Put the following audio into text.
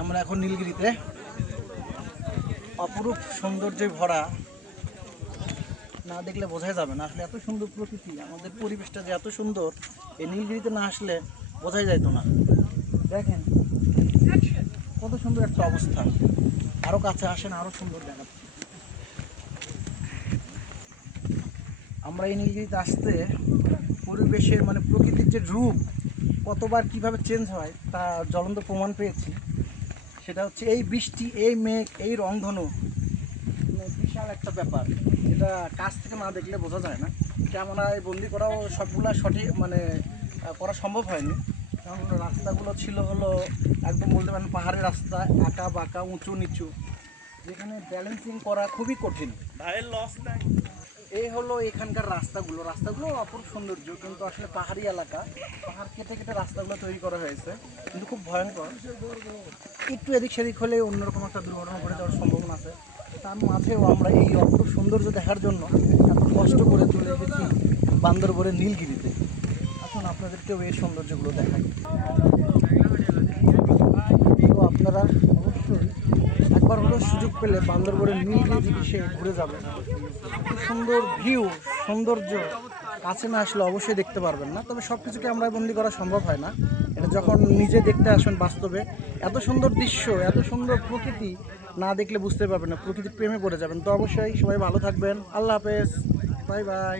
আমরা এখন নীলগিরিতে, অপরূপ সৌন্দর্যে ভরা, না দেখলে বোঝাই যাবে না আসলে এত সুন্দর প্রকৃতি, আমাদের পরিবেশটা যে এত সুন্দর, এই নীলগিরিতে না আসলে বোঝাই যাইতো না। দেখেন কত সুন্দর একটা অবস্থা, আরো কাছে আসেন আরো সুন্দর দেখাচ্ছে। আমরা এই নীলগিরিতে আসতে পরিবেশের মানে প্রকৃতির যে রূপ কতবার কিভাবে চেঞ্জ হয় তা জ্বলন্ত প্রমাণ পেয়েছি। সেটা হচ্ছে এই বৃষ্টি, এই মেঘ, এই রংধনু, মানে বিশাল একটা ব্যাপার, যেটা কাছ থেকে না দেখলে বোঝা যায় না। ক্যামেরায় বন্দি করাও সবগুলা সঠিক মানে করা সম্ভব হয়নি, কারণ রাস্তাগুলো ছিল হলো একদম বলতে পারেন পাহাড়ি রাস্তা, আঁকা বাঁকা উঁচু নিচু, যেখানে ব্যালেন্সিং করা খুবই কঠিন। এই হলো এখানকার রাস্তাগুলো অপরূপ সৌন্দর্য, কিন্তু আসলে পাহাড়ি এলাকা, পাহাড় কেটে কেটে রাস্তাগুলো তৈরি করা হয়েছে, কিন্তু খুব ভয়ঙ্কর। একটু এদিক সেদিক হলে অন্যরকম একটা দুর্ঘটনা ঘটে যাওয়ার সম্ভাবনা আছে। তার মাঝেও আমরা এই অপরূপ সৌন্দর্য দেখার জন্য এত কষ্ট করে চলে এসেছি বান্দরবনের নীলগিরিতে। আসুন আপনাদেরকেও এই সৌন্দর্যগুলো দেখাই। তো আপনারা অবশ্যই একবার হলেও সুযোগ পেলে বান্দরবনের নীলগিরি এসে ঘুরে যাবেন। খুব সুন্দর ভিউ, সৌন্দর্য কাছে না আসলে অবশ্যই দেখতে পারবেন না। তবে সব কিছুকে আমরা বন্দি করা সম্ভব হয় না, এটা যখন নিজে দেখতে আসবেন বাস্তবে, এত সুন্দর দৃশ্য, এত সুন্দর প্রকৃতি না দেখলে বুঝতে পারবেন না, প্রকৃতির প্রেমে পড়ে যাবেন। তো অবশ্যই সবাই ভালো থাকবেন, আল্লাহ হাফেজ, বাই বাই।